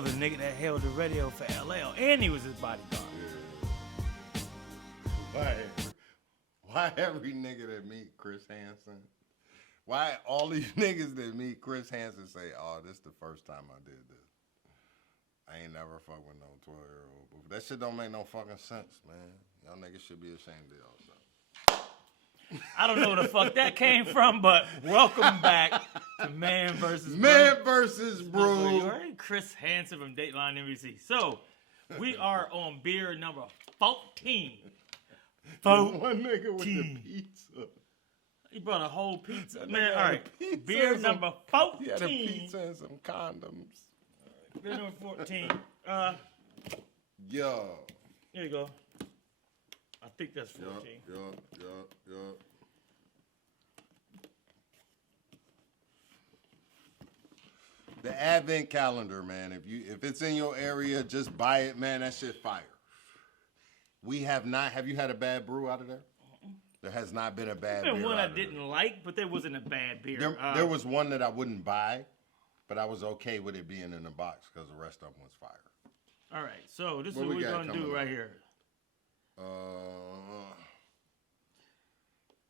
LL, the nigga that held the radio for LL, and he was his bodyguard. Yeah. Why every nigga that meet Chris Hansen? Why all these niggas that meet Chris Hansen say, "Oh, this the first time I did this. I ain't never fuck with no 12-year-old." That shit don't make no fucking sense, man. Y'all niggas should be ashamed of yourself. I don't know where the fuck that came from, but welcome back to Man versus Brew. You already Chris Hansen from Dateline NBC. So, we are on beer number 14. One nigga with the pizza. He brought a whole pizza. Man, all right. Beer number 14. He had a pizza and some condoms. Beer number 14. Yo. Here you go. I think that's 14. Yup. The advent calendar, man. If it's in your area, just buy it, man. That shit fire. We have not. Have you had a bad brew out of there? There has not been a bad beer. There's been one I didn't like, but there wasn't a bad beer. There was one that I wouldn't buy, but I was okay with it being in the box because the rest of them was fire. All right, so this is what we're going to do right here.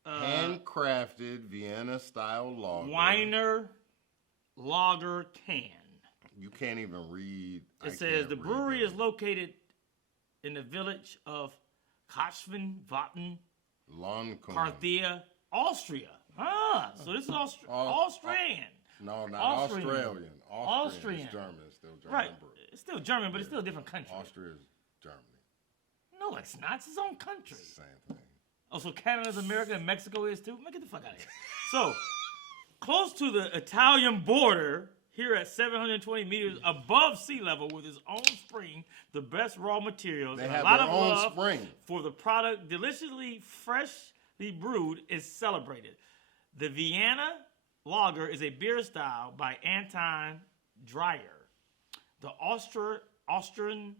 Handcrafted Vienna-style lager. Weiner Lager can. You can't even read. It says the brewery is located in the village of Kaschenwatten, Carthia, Austria. So this is Austrian. No, not Australian. Austrian. It's German. It's still German. Right. It's still German, but it's still a different country. Austria is Germany. No, it's not. It's its own country. It's the same thing. Oh, so Canada's America and Mexico is too? Man, get the fuck out of here. So, close to the Italian border, here at 720 meters above sea level with its own spring, the best raw materials, They and have a lot their of own love spring. for the product deliciously freshly brewed is celebrated. The Vienna Lager is a beer style by Anton Dreyer, the Austrian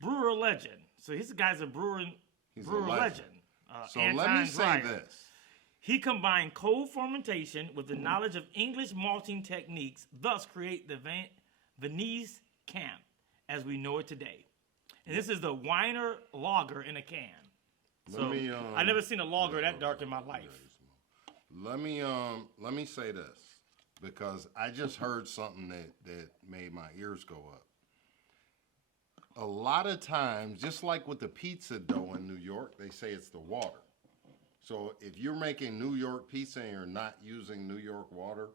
brewer legend. So this guy's a brewer legend. So Anton let me say Dreyer. this. He combined cold fermentation with the knowledge of English malting techniques, thus create the Viennese Camp as we know it today. And this is the Weiner Lager in a can. So I never seen a lager that dark in my life. Let me say this, because I just heard something that made my ears go up. A lot of times, just like with the pizza dough in New York, they say it's the water. So if you're making New York pizza and you're not using New York water,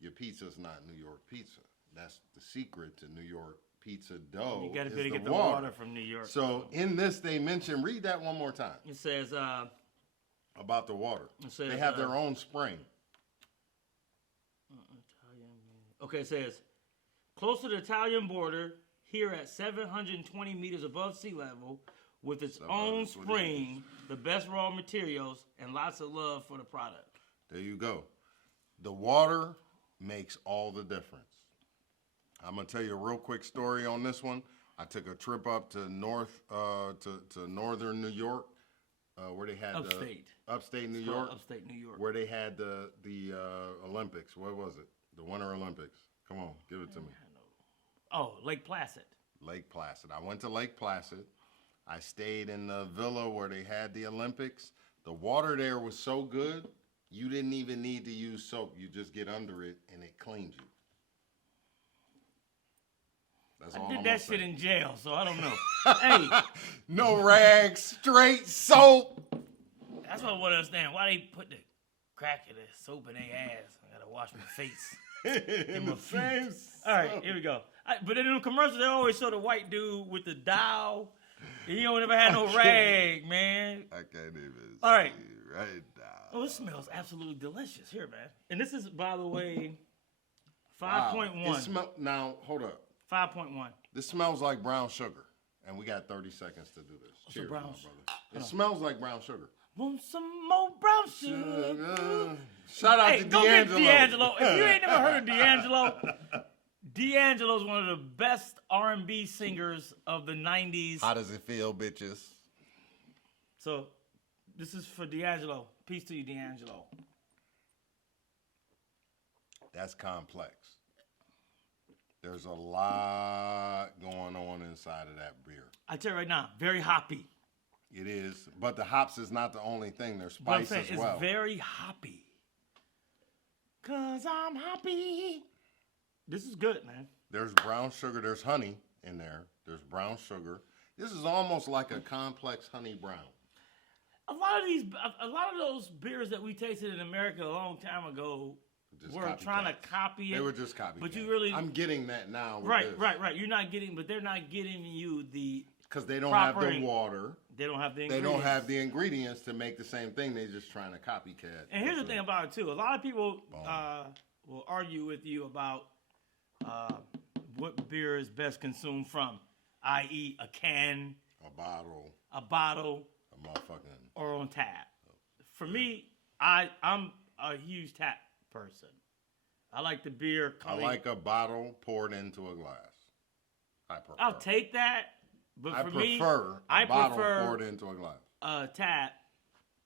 your pizza's not New York pizza. That's the secret to New York pizza dough. You got to be able to get the water from New York. So in this, they mention, read that one more time. It says about the water. It says, they have their own spring. Okay, it says close to the Italian border, here at 720 meters above sea level, with its own spring, the best raw materials, and lots of love for the product. There you go. The water makes all the difference. I'm gonna tell you a real quick story on this one. I took a trip up to northern New York, where they had upstate New York, where they had the Olympics. What was it? The Winter Olympics. Come on, give it to me. Oh, Lake Placid. Lake Placid. I went to Lake Placid. I stayed in the villa where they had the Olympics. The water there was so good, you didn't even need to use soap. You just get under it and it cleans you. That's all I did that shit in jail, so I don't know. Hey, no rags, straight soap. That's what I want to understand. Why they put the crack of the soap in their ass? I gotta wash my face. In the same soap. All right, here we go. But in the commercials, they always show the white dude with the dial. He don't ever had no rag, man. I can't even All right. see right now. Oh, it smells absolutely delicious here, man. And this is, by the way, 5.1. Wow. Now, hold up. 5.1. This smells like brown sugar. And we got 30 seconds to do this. Cheers, my brother. It smells like brown sugar. Want some more brown sugar? Shout out to go D'Angelo. Get D'Angelo. If you ain't never heard of D'Angelo, D'Angelo's one of the best R&B singers of the 90s. How does it feel, bitches? So, this is for D'Angelo. Peace to you, D'Angelo. That's complex. There's a lot going on inside of that beer. I tell you right now, very hoppy. It is, but the hops is not the only thing. There's But I'm spice saying as well. it's very hoppy. 'Cause I'm happy. This is good, man. There's brown sugar. There's honey in there. There's brown sugar. This is almost like a complex honey brown. A lot of those beers that we tasted in America a long time ago Just were trying to copycats. copy it. They were just copycats. But you really, I'm getting that now. With right. You're not getting, but they're not getting you the Because they don't proper have the water. They don't have the They ingredients. don't have the ingredients to make the same thing. They're just trying to copycat. And here's the thing about it too. A lot of people will argue with you about what beer is best consumed from, i.e., a can, A bottle, a bottle, a motherfucking. or on tap. For me, I'm a huge tap person. I like the beer I coming. like a bottle poured into a glass. I prefer. I'll take that, but I for me, prefer I a bottle prefer poured into a glass. a tap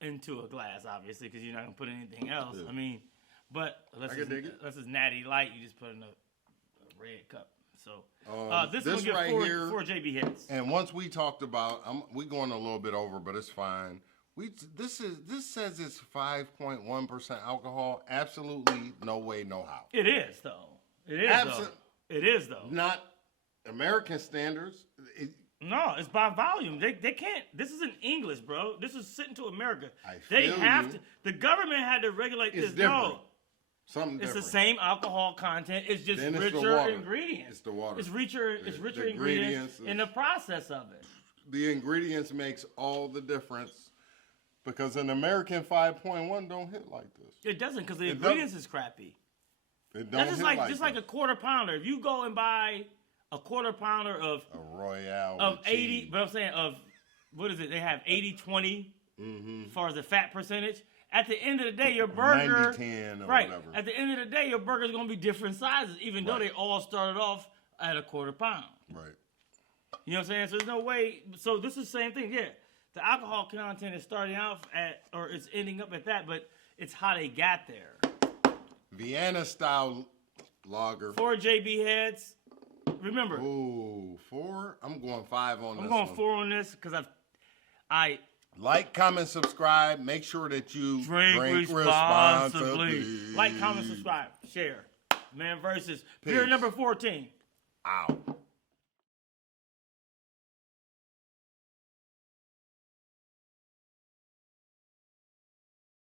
into a glass, obviously, because you're not gonna put anything else. Yeah. I mean, but unless I can dig it. it's natty light, you just put in a red cup. So this this one get right four here- 4 JB hits. And once we talked about, we going a little bit over, but it's fine. This says it's 5.1% alcohol. Absolutely no way, no how. It is though. It is though. It is though. Not American standards. No, it's by volume. They can't. This isn't English, bro. This is sitting to America. I They feel have you. to. The government had to regulate It's this. different. No, Something it's different. the same alcohol content. It's just Then it's the richer water. ingredients. It's the water. It's richer. It's The richer ingredients ingredients in the process of it. The ingredients makes all the difference because an American 5.1 don't hit like this. It doesn't because the It ingredients is crappy. It don't That's just hit like this. a quarter pounder. If you go and buy a quarter pounder of A Royale of with 80, cheese. but I'm saying of what is it? They have 80-20 as far as the fat percentage. At the end of the day, your burger 90-10 or right. whatever. At the end of the day, your burger's gonna be different sizes, even though Right. they all started off at a quarter pound. Right. You know what I'm saying? So there's no way. So this is the same thing. Yeah, the alcohol content is starting out at, or it's ending up at that, but it's how they got there. Vienna style lager. 4 JB heads. Remember, Ooh, 4? I'm going 5 on I'm this going one. 4 on this because I Like, comment, subscribe. Make sure that you drink responsibly. Like, comment, subscribe, share. Man versus beer Peace. number 14. Ow.